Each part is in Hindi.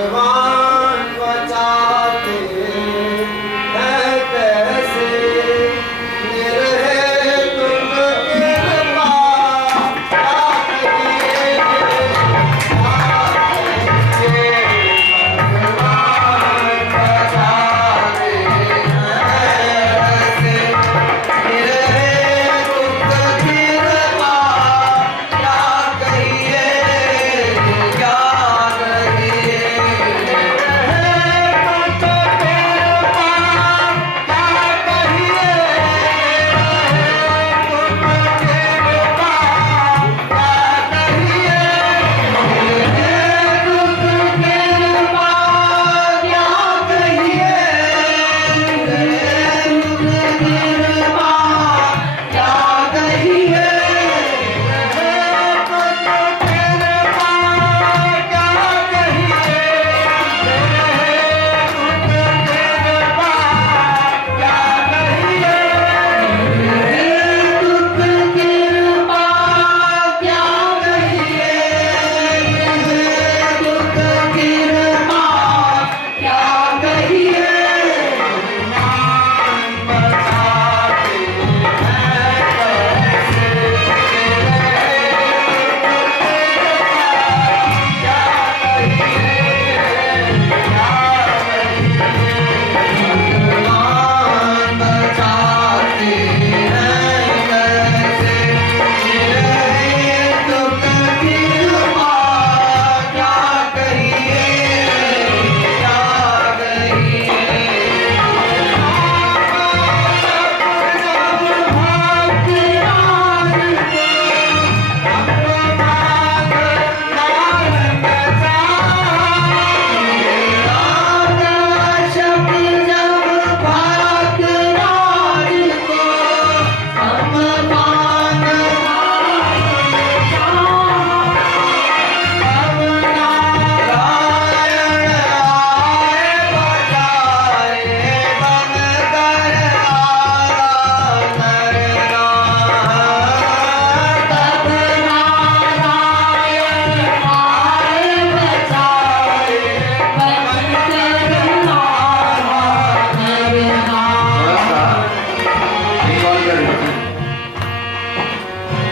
भगवान बचाते हैं कैसे, निर्हे तुम कृपा क्या कहिए, भगवान बचाते हैं कैसे, निर्हे तुम कृपा क्या कहिए, क्या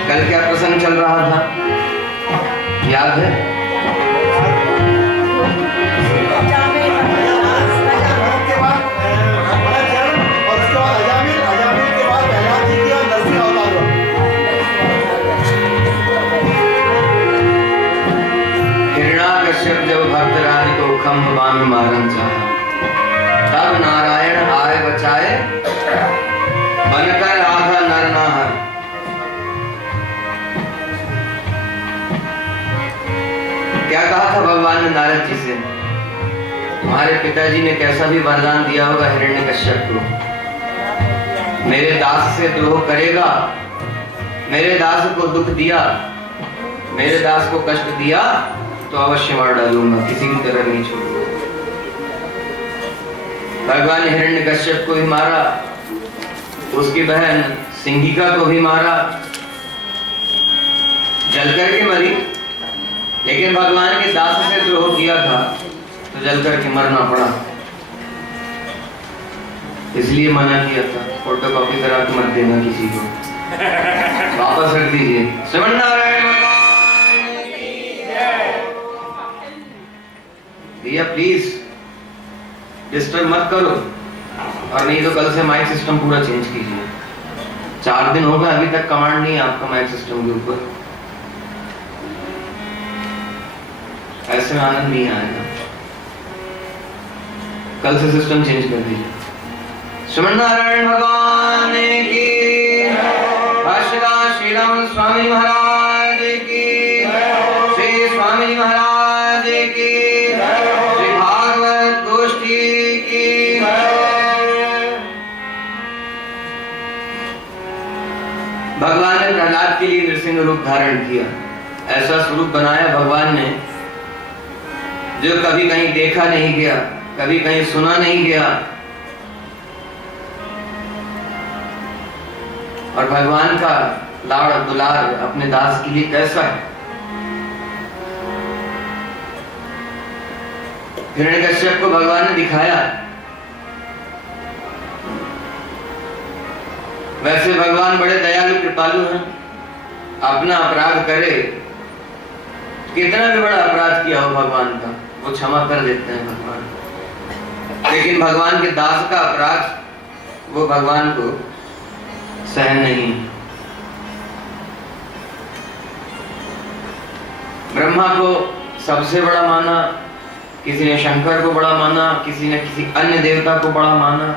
कल क्या प्रसंग चल रहा था, याद है? हिरण्याकश्यप जब भक्त रानी को खम्भ बांध मारन चाहा, तब नारायण आए बचाए, बनकर आधा नर नाहर। क्या कहा था भगवान ने नारद जी से? तुम्हारे पिताजी ने कैसा भी वरदान दिया होगा हिरण्यकश्यप को, मेरे दास से द्रोह करेगा, मेरे दास को दुख दिया, मेरे दास को कष्ट दिया तो अवश्य मार डालूंगा, किसी की तरह नहीं छोड़ूंगा। भगवान ने हिरण्यकश्यप को भी मारा, उसकी बहन सिंहिका को भी मारा, जल करके मरी, लेकिन भगवान के दास से द्रोह किया था तो जल करके मरना पड़ा, इसलिए मना किया था। फोटो कॉपी करा के मत देना किसी को, वापस रख दीजिए। श्रीमन नारायण भैया प्लीज डिस्टर्ब मत करो, और नहीं तो कल से माइक सिस्टम पूरा चेंज कीजिए। 4 दिन हो गए अभी तक कमांड नहीं है आपका माइक सिस्टम के ऊपर, ऐसे में आनंद नहीं आएगा। कल से सिस्टम चेंज कर दीजिए। श्रीमन नारायण भगवान की, भाष्यकार श्रीराम स्वामी महाराज की, श्री स्वामी महाराज की, श्री भागवत गोष्ठी की। भगवान ने प्रहलाद के लिए नृसिंह रूप धारण किया, ऐसा स्वरूप बनाया भगवान ने जो कभी कहीं देखा नहीं गया, कभी कहीं सुना नहीं गया। और भगवान का लाड़ दुलार अपने दास के लिए कैसा है? हिरण्यकश्यप को भगवान ने दिखाया। वैसे भगवान बड़े दयालु कृपालु हैं। अपना अपराध करे, कितना भी बड़ा अपराध किया हो भगवान का, वो क्षमा कर देते हैं भगवान। लेकिन भगवान के दास का अपराध वो भगवान को सहन नहीं। ब्रह्मा को सबसे बड़ा माना, किसी ने शंकर को बड़ा माना, किसी ने किसी अन्य देवता को बड़ा माना।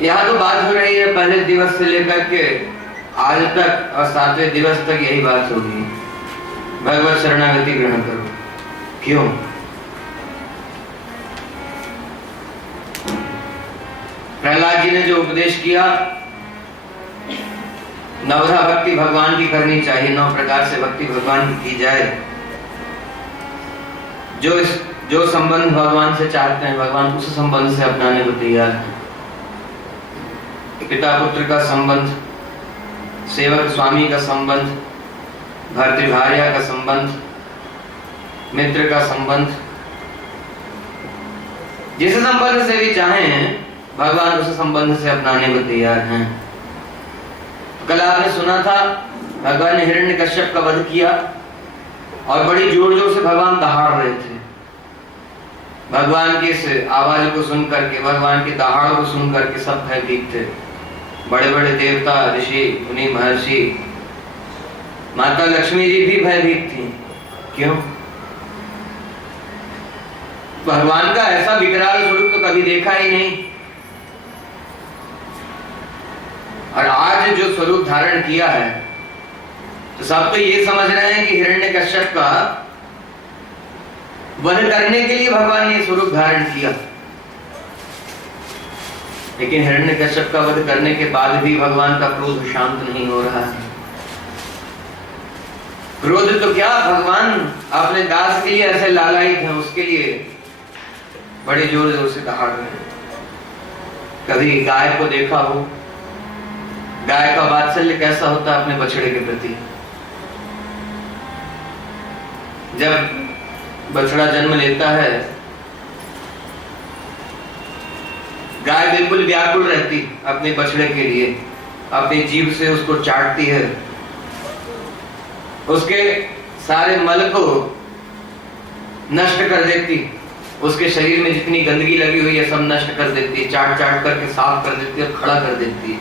यहाँ तो बात हो रही है पहले दिवस से लेकर के आज तक, और 7वें दिवस तक यही बात होगी, भगवत शरणागति ग्रहण करो। क्यों? प्रहलाद जी ने जो उपदेश किया, नवधा भक्ति भगवान की करनी चाहिए, 9 प्रकार से भक्ति भगवान की जाए। जो संबंध भगवान से चाहते हैं, भगवान उस संबंध से अपनाने को तैयार है। पिता पुत्र का संबंध, सेवक स्वामी का संबंध, भर्तृ भार्या का संबंध, मित्र का संबंध, जिस संबंध से भी चाहें भगवान उस संबंध से अपनाने को तैयार हैं। कल आपने सुना था भगवान ने हिरण्यकश्यप का वध किया और बड़ी जोर जोर से भगवान दहाड़ रहे थे। भगवान की इस आवाज को सुन करके, भगवान के दहाड़ को सुन करके सब भयभीत थे। बड़े बड़े देवता, ऋषि, मुनि, महर्षि, माता लक्ष्मी जी भी भयभीत थी। क्यों? भगवान का ऐसा विकराल स्वरूप तो कभी देखा ही नहीं, और आज जो स्वरूप धारण किया है तो सब तो ये समझ रहे हैं कि हिरण्यकश्यप का वध करने के लिए भगवान ने स्वरूप धारण किया। लेकिन हिरण्यकश्यप का वध करने के बाद भी भगवान का क्रोध शांत नहीं हो रहा है। क्रोध तो क्या, भगवान अपने दास के लिए ऐसे लालायित हैं, उसके लिए बड़े जोर जोर से दहाड़ रहे हैं। कभी गाय को देखा हो, गाय का वात्सल्य कैसा होता है अपने बछड़े के प्रति। जब बछड़ा जन्म लेता है, गाय बिल्कुल व्याकुल रहती अपने बछड़े के लिए, अपनी जीभ से उसको चाटती है, उसके सारे मल को नष्ट कर देती, उसके शरीर में जितनी गंदगी लगी हुई है सब नष्ट कर देती है, चाट चाट करके साफ कर देती है और खड़ा कर देती है।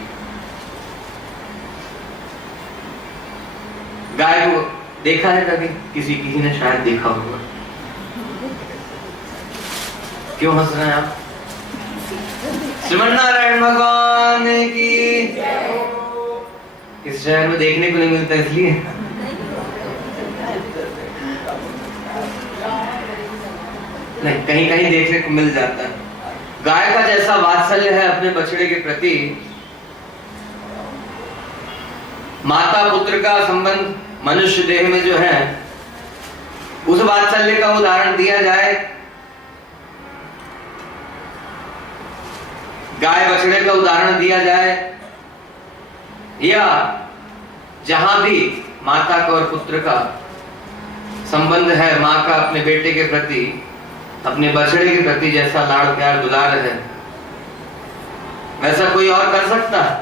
गाय को देखा है कभी? किसी ने शायद देखा होगा। क्यों हंस रहे हैं आप? श्रीमन नारायण भगवान की इस शहर में देखने को नहीं मिलता इसलिए। नहीं, कहीं कहीं देखने को मिल जाता है। गाय का जैसा वात्सल्य है अपने बछड़े के प्रति, माता पुत्र का संबंध मनुष्य देह में जो है, उस वात्सल्य का उदाहरण दिया जाए, गाय बछड़े का उदाहरण दिया जाए, या जहां भी माता का और पुत्र का संबंध है, मां का अपने बेटे के प्रति, अपने बछड़े के प्रति जैसा लाड़ प्यार दुलार है, वैसा कोई और कर सकता है?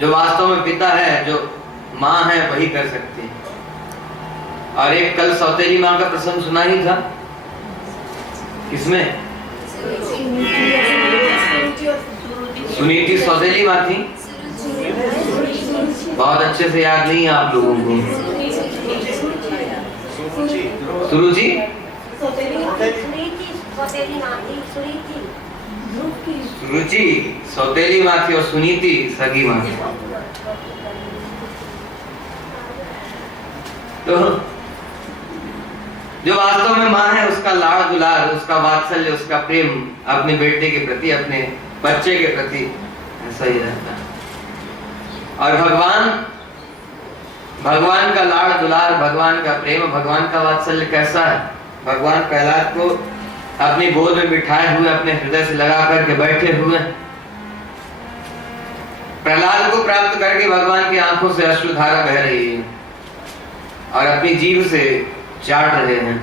जो वास्तव में पिता है, जो मां है, वही कर सकती है। और एक कल सौतेली मां का प्रसंग सुना ही था। किसमें? सुनीति सौतेली मां थी। बहुत अच्छे से याद नहीं है आप लोगों को। सुरुचि सुरुचि सौतेली मां थी और सुनीति सगी मां थी। तो जो वास्तव में मां है, उसका लाड़ दुलार, उसका वात्सल्य, उसका प्रेम अपने बेटे के प्रति, अपने बच्चे के प्रति ऐसा ही रहता है। और भगवान का लाड़ दुलार, भगवान का प्रेम, भगवान का वात्सल्य कैसा है? भगवान प्रहलाद को अपनी गोद में बिठाए हुए, अपने हृदय से लगा करके बैठे हुए, प्रहलाद को प्राप्त करके भगवान की आंखों से अश्रुधारा बह रही है और अपनी जीभ से चाट रहे हैं।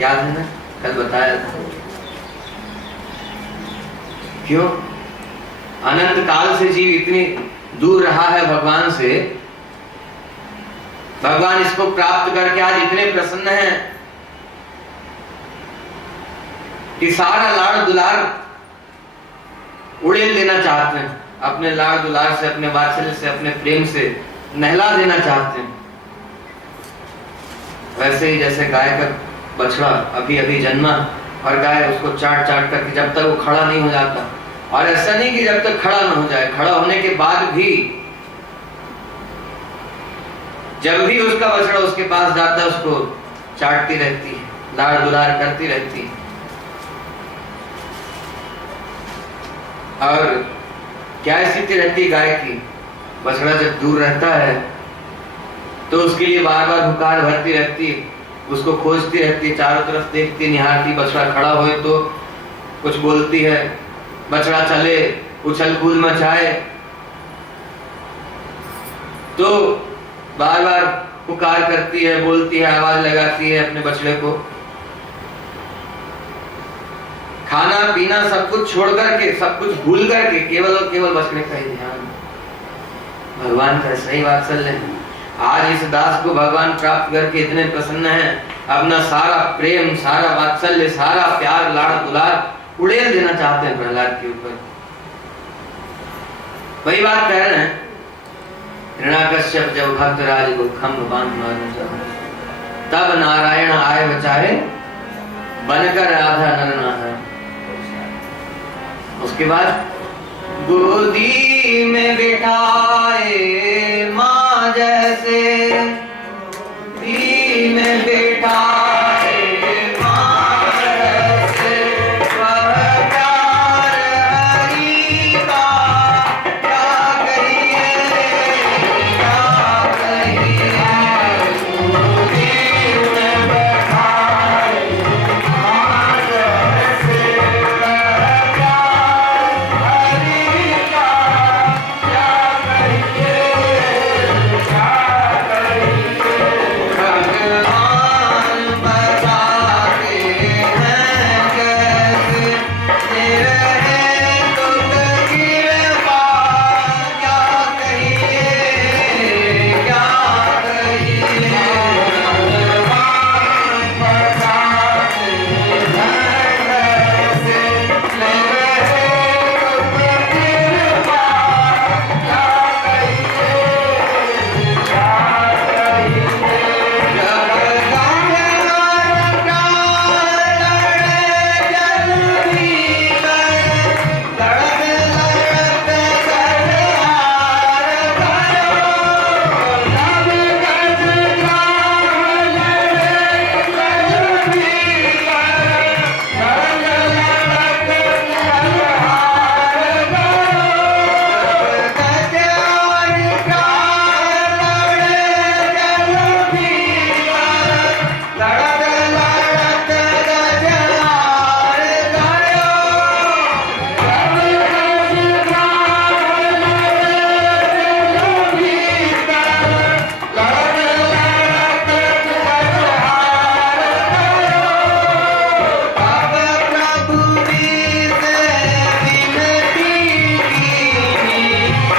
याद है ना, कल बताया था। क्यों? अनंत काल से जीव इतनी दूर रहा है भगवान से, भगवान इसको प्राप्त करके आज इतने प्रसन्न हैं कि सारा लाड़ दुलार उड़ेल देना चाहते हैं, अपने लाड़ दुलार से, अपने वात्सल्य से, अपने प्रेम से नहला देना चाहते हैं। वैसे ही जैसे गाय का बछड़ा अभी अभी जन्मा और गाय उसको चाट चाट करके जब तक वो खड़ा नहीं हो जाता, और ऐसा नहीं कि जब तक खड़ा ना हो जाए, खड़ा होने के बाद भी जब भी उसका बछड़ा उसके पास जाता है उसको चाटती रहती है, लाड़ दुलार करती रहती है। और क्या स्थिति रहती है गाय की? बछड़ा जब दूर रहता है तो उसके लिए बार बार हुकार भरती रहती है, उसको खोजती रहती है, चारों तरफ देखती निहारती। बछड़ा खड़ा हो तो कुछ बोलती है, बछड़ा चले उछल कूद मचाए तो बार बार पुकार करती है, बोलती है, आवाज लगाती है अपने बछड़े को। खाना पीना सब कुछ छोड़ करके, सब कुछ भूल करके केवल और केवल बछड़े का ही ध्यान। भगवान का सही वात्सल्य है। आज इस दास को भगवान प्राप्त करके इतने प्रसन्न हैं, अपना सारा प्रेम, सारा वात्सल्य, सारा प्यार, लाड़ दुलार उड़ेल देना चाहते हैं प्रहलाद के ऊपर। वही बात कह रहे हैं, हिरण्याकश्यप जब भक्तराज को खम्भ बांध मारना चाहा, तब नारायण आए बचाए, बनकर राधा नर नारा। उसके बाद गोदी में बिठाए माँ जैसे, गोदी में बिठाए माँ जैसे, वह प्यार हरि का क्या कहिए, क्या कहिए। गोदी में बिठाए माँ जैसे, वह प्यार हरि का क्या कहिए, क्या कहिए। भगवान बताते हैं कैसे निरहे तुझ कृपा, क्या कहिए, क्या कहिए। भगवान बताते हैं कैसे निरहे तुझ कृपा, क्या कहिए, क्या कहिए। जब गंगा प्राण लड़े जल भीतर, लड़त लड़त गढ़हार भयो। जब गंगा लड़े जल भीतर, लड़त लड़त गढ़हार भयो। गजारी प्राण लड़े जल भीतर, लड़त लड़त गजहार गयो। जब गंगा लड़े जल भीतर, लड़त लड़त गजहार गयो। तब प्रभु जी से विनती कीनी,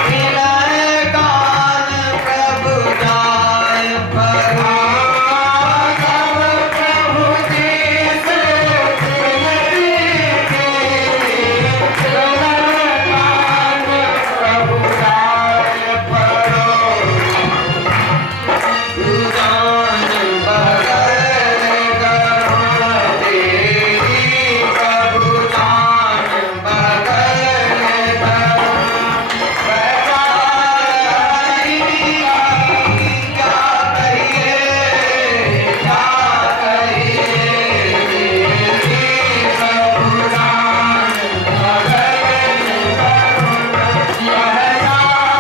विनय गान प्रभु जाय परो। तब प्रभु जी से विनती कीनी, विनय गान प्रभु जाय परो। उदान बगल करुण तेरी, प्रभु दान बगल करुण। बेचारा हरि क्या कहिए, क्या कहिए। प्रभु दान बगल करुण, बेचारा हरि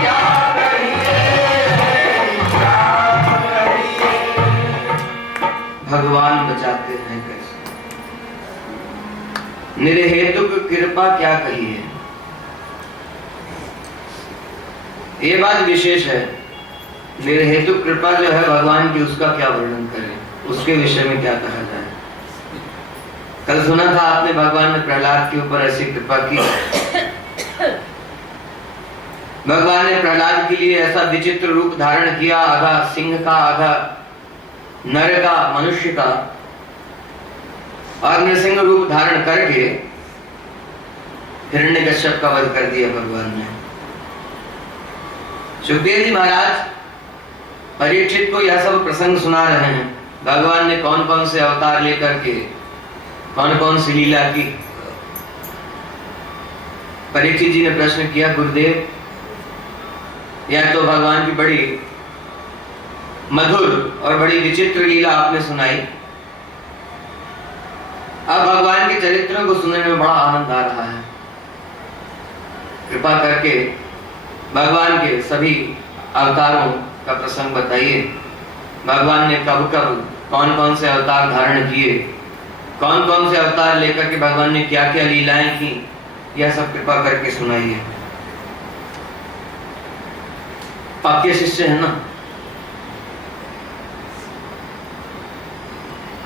क्या भगवान बचाते हैं कैसे, निरहेतुक कृपा क्या कहिए। ये बात विशेष है निर्हेतु कृपा जो है भगवान की, उसका क्या वर्णन करें, उसके विषय में क्या कहा जाए। कल सुना था आपने भगवान ने प्रहलाद के ऊपर ऐसी कृपा की। भगवान ने प्रहलाद के लिए ऐसा विचित्र रूप धारण किया, आधा सिंह का, आधा नर का, मनुष्य का, और नृसिंह रूप धारण करके हिरण्यकश्यप का वध कर दिया भगवान ने। सुखदेव जी महाराज परीक्षित को यह सब प्रसंग सुना रहे हैं, भगवान ने कौन कौन से अवतार लेकर के कौन कौन सी लीला की। परीक्षित जी ने प्रश्न किया, गुरुदेव यह तो भगवान की बड़ी मधुर और बड़ी विचित्र लीला आपने सुनाई, अब भगवान के चरित्रों को सुनने में बड़ा आनंद आ रहा है। कृपा करके भगवान के सभी अवतारों का प्रसंग बताइए। भगवान ने कब कब कौन कौन से अवतार धारण किए, कौन कौन से अवतार लेकर के भगवान ने क्या क्या लीलाएं की, यह सब कृपा करके सुनाइए। आपके शिष्य है ना।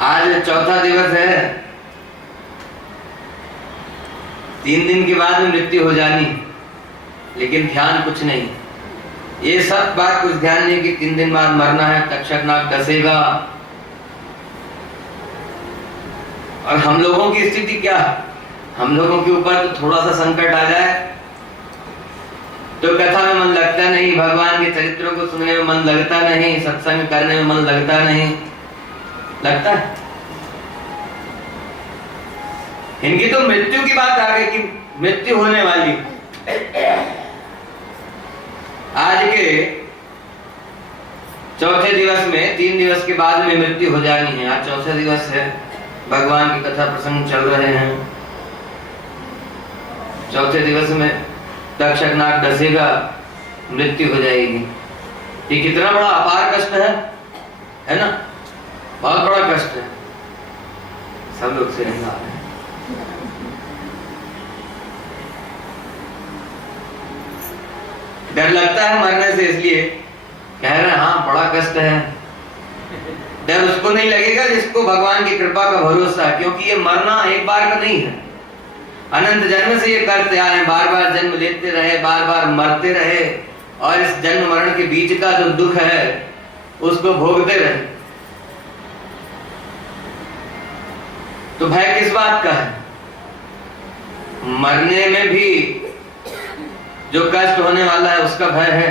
आज चौथा दिवस है, 3 दिन के बाद में मृत्यु हो जानी, लेकिन ध्यान कुछ नहीं। ये सब बात कुछ ध्यान नहीं कि 3 दिन बाद मरना है, तक्षक नाग डसेगा। और हम लोगों की स्थिति क्या है, हम लोगों के ऊपर तो थोड़ा सा संकट आ जाए तो कथा में मन लगता नहीं, भगवान के चरित्रों को सुनने में मन लगता नहीं, सत्संग करने में मन लगता नहीं। लगता है इनकी तो मृत्यु की बात आ गई कि मृत्यु होने वाली। आज के चौथे दिवस में 3 दिवस के बाद में मृत्यु हो जानी है। आज चौथा दिवस है, भगवान की कथा प्रसंग चल रहे हैं। चौथे दिवस में तक्षक नाग डसेगा, मृत्यु हो जाएगी। ये कितना बड़ा अपार कष्ट है ना, बहुत बड़ा कष्ट है। सब लोग से नहीं आ रहे हैं। डर लगता है मरने से, इसलिए कह रहे हैं हाँ बड़ा कष्ट है। डर उसको नहीं लगेगा जिसको भगवान की कृपा का भरोसा है, क्योंकि ये मरना एक बार का नहीं है, अनंत जन्म से ये करते आए, बार बार जन्म लेते रहे, बार बार मरते रहे, और इस जन्म मरण के बीच का जो दुख है उसको भोगते रहे। तो भय किस बात का है? मरने में भी जो कष्ट होने वाला है उसका भय है,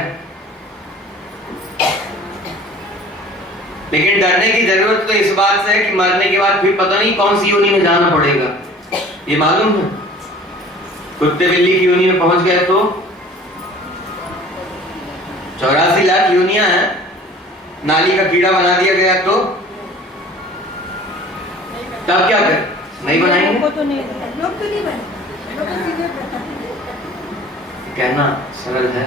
लेकिन डरने की जरूरत तो इस बात से है कि मरने के बाद फिर पता नहीं कौन सी योनि में जाना पड़ेगा। ये मालूम है, कुत्ते बिल्ली की योनि में पहुंच गए तो 84 लाख योनियां हैं, नाली का कीड़ा बना दिया गया तो तब क्या करें? नहीं बनाएंगे, लोग तो नहीं बने। कहना सरल है।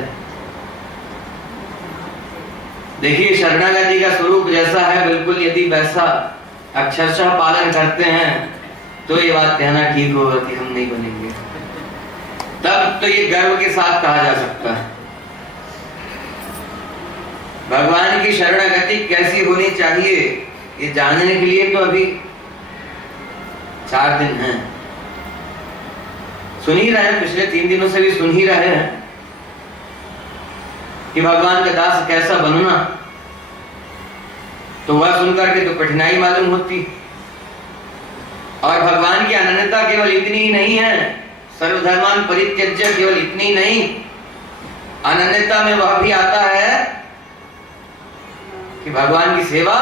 देखिए शरणागति का स्वरूप जैसा है, बिल्कुल यदि वैसा अक्षरशः पालन करते हैं तो ये बात कहना ठीक होगा कि हम नहीं बनेंगे। तब तो ये गर्व के साथ कहा जा सकता है। भगवान की शरणागति कैसी होनी चाहिए ये जानने के लिए तो अभी 4 दिन हैं, सुन ही रहे हैं, पिछले 3 दिनों से भी सुन ही रहे हैं कि भगवान का दास कैसा बनना। तो वह सुनकर के तो कठिनाई मालूम होती। और भगवान की अनन्यता केवल इतनी ही नहीं है, सर्वधर्मान परित्यज्य केवल इतनी नहीं, अनन्यता में वह भी आता है कि भगवान की सेवा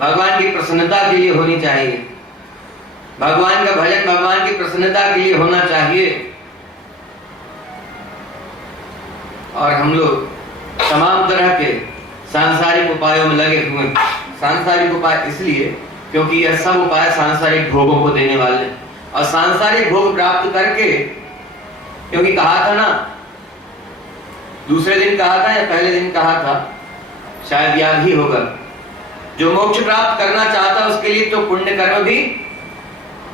भगवान की प्रसन्नता के लिए होनी चाहिए, भगवान का भजन भगवान की प्रसन्नता के लिए होना चाहिए। और हम लोग तमाम तरह के सांसारिक उपायों में लगे हुए हैं। सांसारिक उपाय इसलिए क्योंकि यह सब उपाय सांसारिक भोगों को देने वाले हैं, और सांसारिक भोग प्राप्त करके, क्योंकि कहा था ना, दूसरे दिन कहा था या पहले दिन कहा था, शायद याद ही होगा, जो मोक्ष प्राप्त करना चाहता है उसके लिए तो पुण्य कर्म भी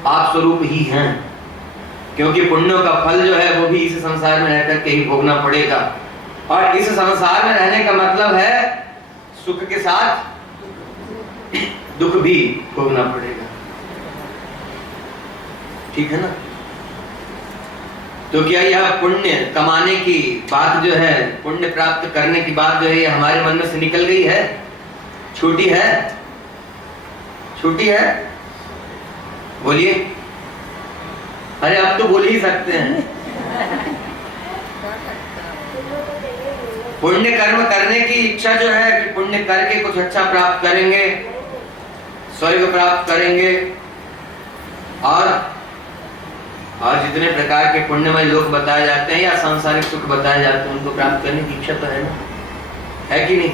पाप स्वरूप ही हैं, क्योंकि पुण्यों का फल जो है वो भी इस संसार में रहकर के ही भोगना पड़ेगा। और इस संसार में रहने का मतलब है सुख के साथ दुख भी भोगना पड़ेगा, ठीक है ना। तो क्या यह पुण्य कमाने की बात जो है, पुण्य प्राप्त करने की बात जो है, ये हमारे मन में से निकल गई है? छूटी है? छूटी है? बोलिए। अरे अब तो बोल ही सकते हैं। पुण्य कर्म करने की इच्छा जो है कि पुण्य करके कुछ अच्छा प्राप्त करेंगे, स्वर्ग प्राप्त करेंगे, और जितने प्रकार के पुण्यमय लोग बताए जाते हैं या सांसारिक सुख बताए जाते हैं, उनको प्राप्त करने की इच्छा तो है ना, है कि नहीं?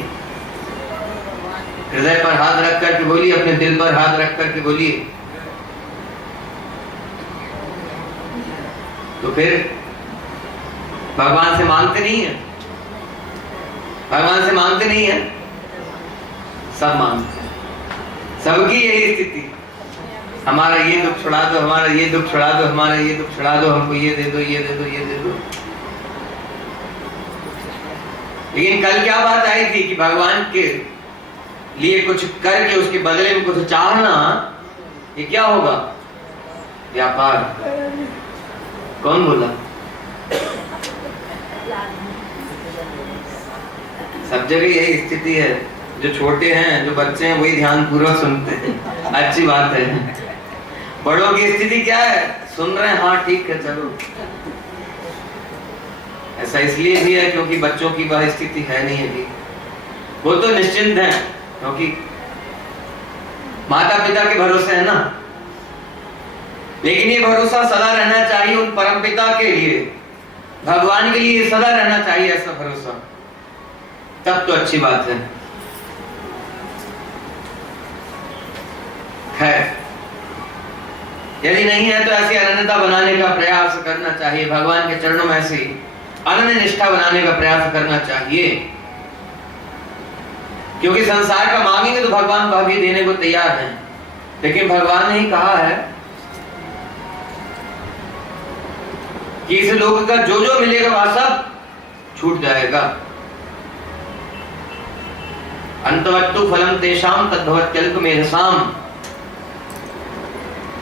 हृदय पर हाथ रख करके बोलिए, अपने दिल पर हाथ रख करके बोलिए। तो फिर भगवान से मांगते नहीं है, भगवान से मांगते नहीं है, सब मांगते हैं। सबकी यही स्थिति, हमारा ये दुख छुड़ा दो, हमारा ये दुख छुड़ा दो, हमारा ये दुख छुड़ा दो, हमको ये दे दो, ये दे दो, ये दे दो। लेकिन कल क्या बात आई थी कि भगवान के लिए कुछ करके उसके बदले में कुछ चाहना, ये क्या होगा? व्यापार। कौन बोला? सब जगह यही स्थिति है। जो छोटे हैं, जो बच्चे हैं, वही ध्यान पूर्वक सुनते हैं, अच्छी बात है। बड़ों की स्थिति क्या है? सुन रहे हैं, हाँ ठीक है चलो। ऐसा इसलिए भी है क्योंकि बच्चों की वह स्थिति है नहीं अभी, वो तो निश्चिंत है क्योंकि माता पिता के भरोसे है ना। लेकिन ये भरोसा सदा रहना चाहिए उन परमपिता के लिए, भगवान के लिए सदा रहना चाहिए ऐसा भरोसा, तब तो अच्छी बात है। खैर, यदि नहीं है तो ऐसी अनन्यता बनाने का प्रयास करना चाहिए, भगवान के चरणों में ऐसी अनन्य निष्ठा बनाने का प्रयास करना चाहिए, क्योंकि संसार का मांगेंगे तो भगवान वह भी देने को तैयार हैं। लेकिन भगवान ने ही कहा है कि इस लोक का जो जो मिलेगा वह सब छूट जाएगा। अंतवत्तु फलम तेषाम तद्भवत्यल्पमेधसाम।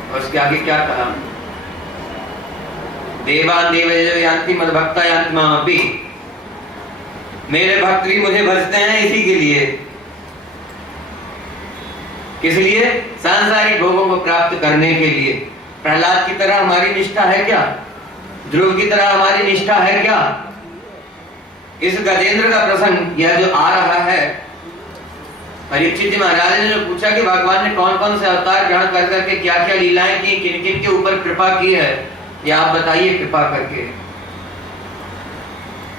और उसके आगे क्या कहा? देवान देवयो यान्ति मद्भक्ता यान्ति मामपि। मेरे भक्त भी मुझे भजते हैं इसी के लिए। किस लिए? सांसारिक भोगों को प्राप्त करने के लिए। प्रहलाद की तरह हमारी निष्ठा है क्या? ध्रुव की तरह हमारी निष्ठा है क्या? इस गजेंद्र का प्रसंग यह जो आ रहा है, परीक्षित जी महाराज ने जो पूछा कि भगवान ने कौन कौन से अवतार ग्रहण कर करके क्या क्या लीलाएं की, किन किन के ऊपर कृपा की है, ये आप बताइए कृपा करके।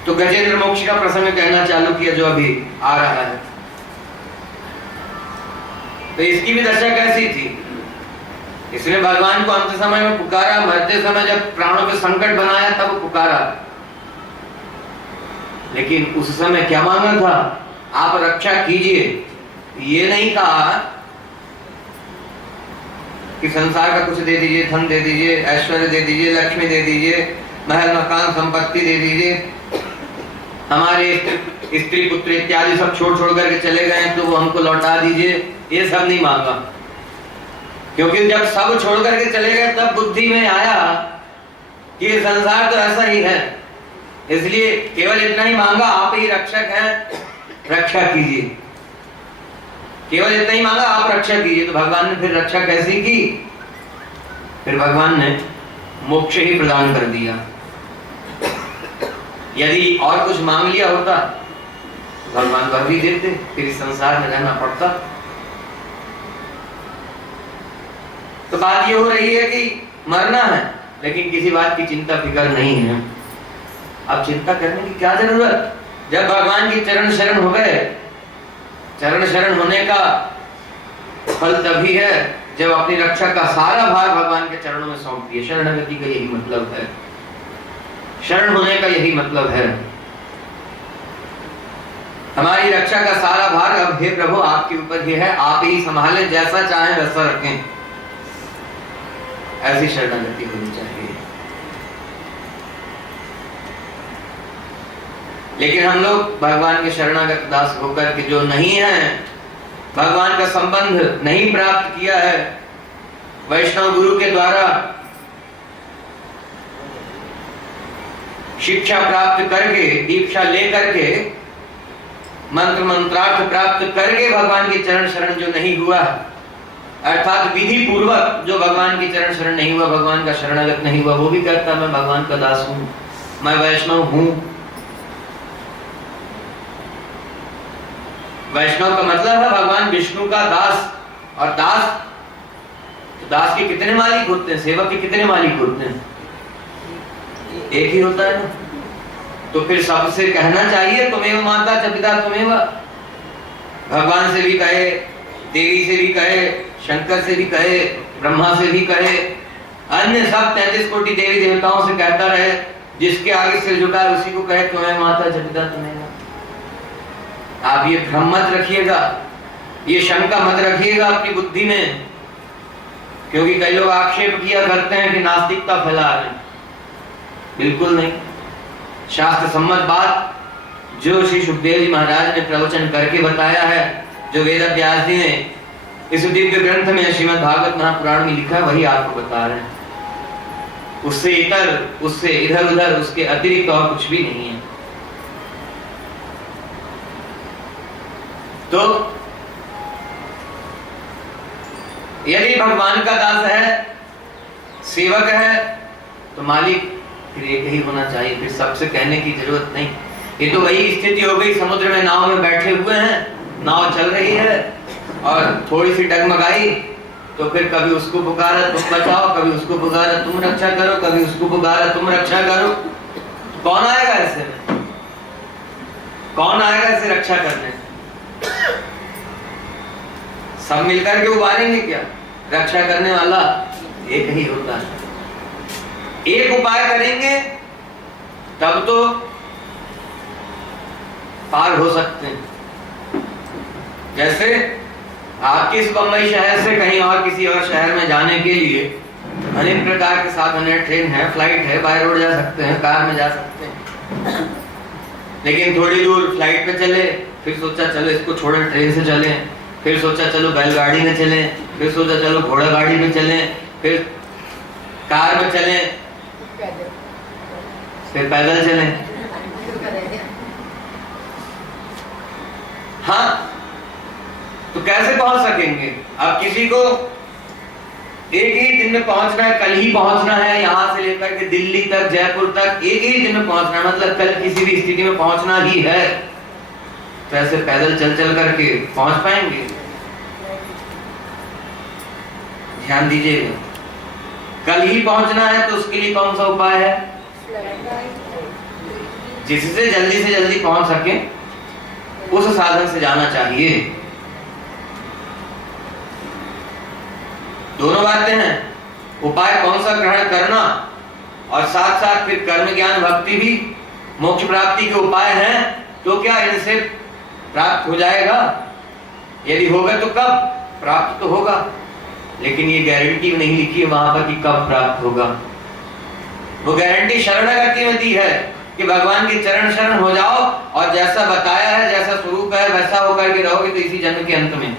तो गजेंद्र मोक्ष का प्रसंग कहना चालू किया जो अभी आ रहा है। तो इसकी भी दशा कैसी थी? इसने भगवान को अंत समय में पुकारा, मरते समय जब प्राणों के संकट बनाया तब पुकारा, लेकिन उस समय क्या मांगा था? आप रक्षा कीजिए। ये नहीं कहा कि संसार का कुछ दे दीजिए, धन दे दीजिए, ऐश्वर्य दे दीजिए, लक्ष्मी दे दीजिए, महल मकान संपत्ति दे दीजिए, हमारे स्त्री पुत्र इत्यादि सब छोड़ छोड़ करके चले गए तो वो हमको लौटा दीजिए। ये सब नहीं मांगा, क्योंकि जब सब छोड़ करके चले गए तब बुद्धि में आया कि संसार तो ऐसा ही है, इसलिए केवल इतना ही मांगा, आप ही रक्षक हैं, रक्षा कीजिए। केवल इतना ही मांगा, आप रक्षा कीजिए। तो भगवान ने फिर रक्षा कैसी की? फिर भगवान ने मोक्ष ही प्रदान कर दिया। यदि और कुछ मांग लिया होता तो भगवान वह भी देते, फिर इस संसार में रहना पड़ता। तो बात ये हो रही है कि मरना है, लेकिन किसी बात की चिंता फिक्र नहीं है। अब चिंता करने की क्या जरूरत? जब भगवान की चरण शरण हो गए, चरण शरण होने का फल तभी है जब अपनी रक्षा का सारा भार भगवान के चरणों में सौंप दिए। शरणागति का यही मतलब है, शरण होने का यही मतलब है। हमारी रक्षा का सारा भार अब हे प्रभु आपके ऊपर ही है, आप ही संभालें, जैसा चाहें वैसा रखें। ऐसी शरणागति होनी चाहिए। लेकिन हम लोग भगवान के शरणागत दास होकर के जो नहीं है, भगवान का संबंध नहीं प्राप्त किया है, वैष्णव गुरु के द्वारा शिक्षा प्राप्त करके, दीक्षा लेकर के, मंत्र मंत्रार्थ प्राप्त करके भगवान के चरण शरण जो नहीं हुआ, अर्थात विधि पूर्वक जो भगवान के चरण शरण नहीं हुआ, भगवान का शरणागत नहीं हुआ, वो भी कहता मैं भगवान का दास हूं, मैं वैष्णव हूं। वैष्णव का मतलब है भगवान विष्णु का दास। और दास के कितने मालिक होते हैं? सेवक के कितने मालिक होते हैं? एक ही होता है ना। तो फिर सबसे कहना चाहिए तुमेव माता च पिता तुमेव। भगवान से भी कहे, देवी से भी कहे, शंकर से भी कहे, ब्रह्मा से भी कहे, अन्य सब 33 कोटि देवी देवताओं से कहता रहे, जिसके आगे सिर झुका है उसी को कहे तुम्हें माता च पिता तुमेव। आप ये भ्रम मत रखिएगा, ये शंका मत रखिएगा अपनी बुद्धि में, क्योंकि कई लोग आक्षेप किया करते हैं कि नास्तिकता फैला रहे हैं। बिल्कुल नहीं। शास्त्र सम्मत बात जो श्री सुखदेव जी महाराज ने प्रवचन करके बताया है, जो वेद व्यास जी ने इस दिव्य ग्रंथ में श्रीमद् भागवत महापुराण में लिखा है, वही आपको बता रहे हैं। उससे इधर उधर उसके अतिरिक्त और कुछ भी नहीं है। तो यदि भगवान का दास है, सेवक है, तो मालिक फिर एक ही होना चाहिए, फिर सबसे कहने की जरूरत नहीं। ये तो वही स्थिति हो गई, समुद्र में नाव में बैठे हुए हैं, नाव चल रही है और थोड़ी सी डगमगाई तो फिर कभी उसको पुकारा तुम बचाओ, कभी उसको पुकारा तुम रक्षा करो, कभी उसको पुकारा तुम रक्षा करो। कौन आएगा ऐसे में? कौन आएगा ऐसे रक्षा करने? सब मिलकर के उबारेंगे क्या? रक्षा करने वाला एक ही होता है। एक उपाय करेंगे तब तो पार हो सकते हैं। जैसे आपके इस बंबई शहर से कहीं और किसी और शहर में जाने के लिए अनेक प्रकार के साधन है, ट्रेन है, फ्लाइट है, बाय रोड जा सकते हैं, कार में जा सकते हैं। लेकिन थोड़ी दूर फ्लाइट पे चले, फिर सोचा चलो इसको छोड़े ट्रेन से चले, फिर सोचा चलो बैलगाड़ी में चले, फिर सोचा चलो घोड़ा गाड़ी में चले, फिर कार में चले, फिर पैदल चले। हाँ, तो कैसे पहुंच सकेंगे? अब किसी को एक ही दिन में पहुंचना है, कल ही पहुंचना है, यहां से लेकर के दिल्ली तक, जयपुर तक एक ही दिन में पहुंचना है, मतलब कल किसी भी स्थिति में पहुंचना ही है, तो ऐसे पैदल चल चल करके पहुंच पाएंगे? ध्यान दीजिएगा, कल ही पहुंचना है तो उसके लिए कौन सा उपाय है? जिससे जल्दी से जल्दी पहुंच सके उस साधन से जाना चाहिए। दोनों बातें हैं, उपाय कौन सा ग्रहण करना और साथ साथ फिर कर्म ज्ञान भक्ति भी मोक्ष प्राप्ति के उपाय हैं। तो क्या इनसे प्राप्त हो जाएगा? यदि होगा तो कब प्राप्त तो होगा, लेकिन ये गारंटी नहीं लिखी है वहां पर कि कब प्राप्त होगा। वो गारंटी शरणागति में दी है कि भगवान के चरण हो जाओ और जैसा बताया है, जैसा स्वरूप है वैसा होकर के रहोगे तो इसी जन्म के अंत में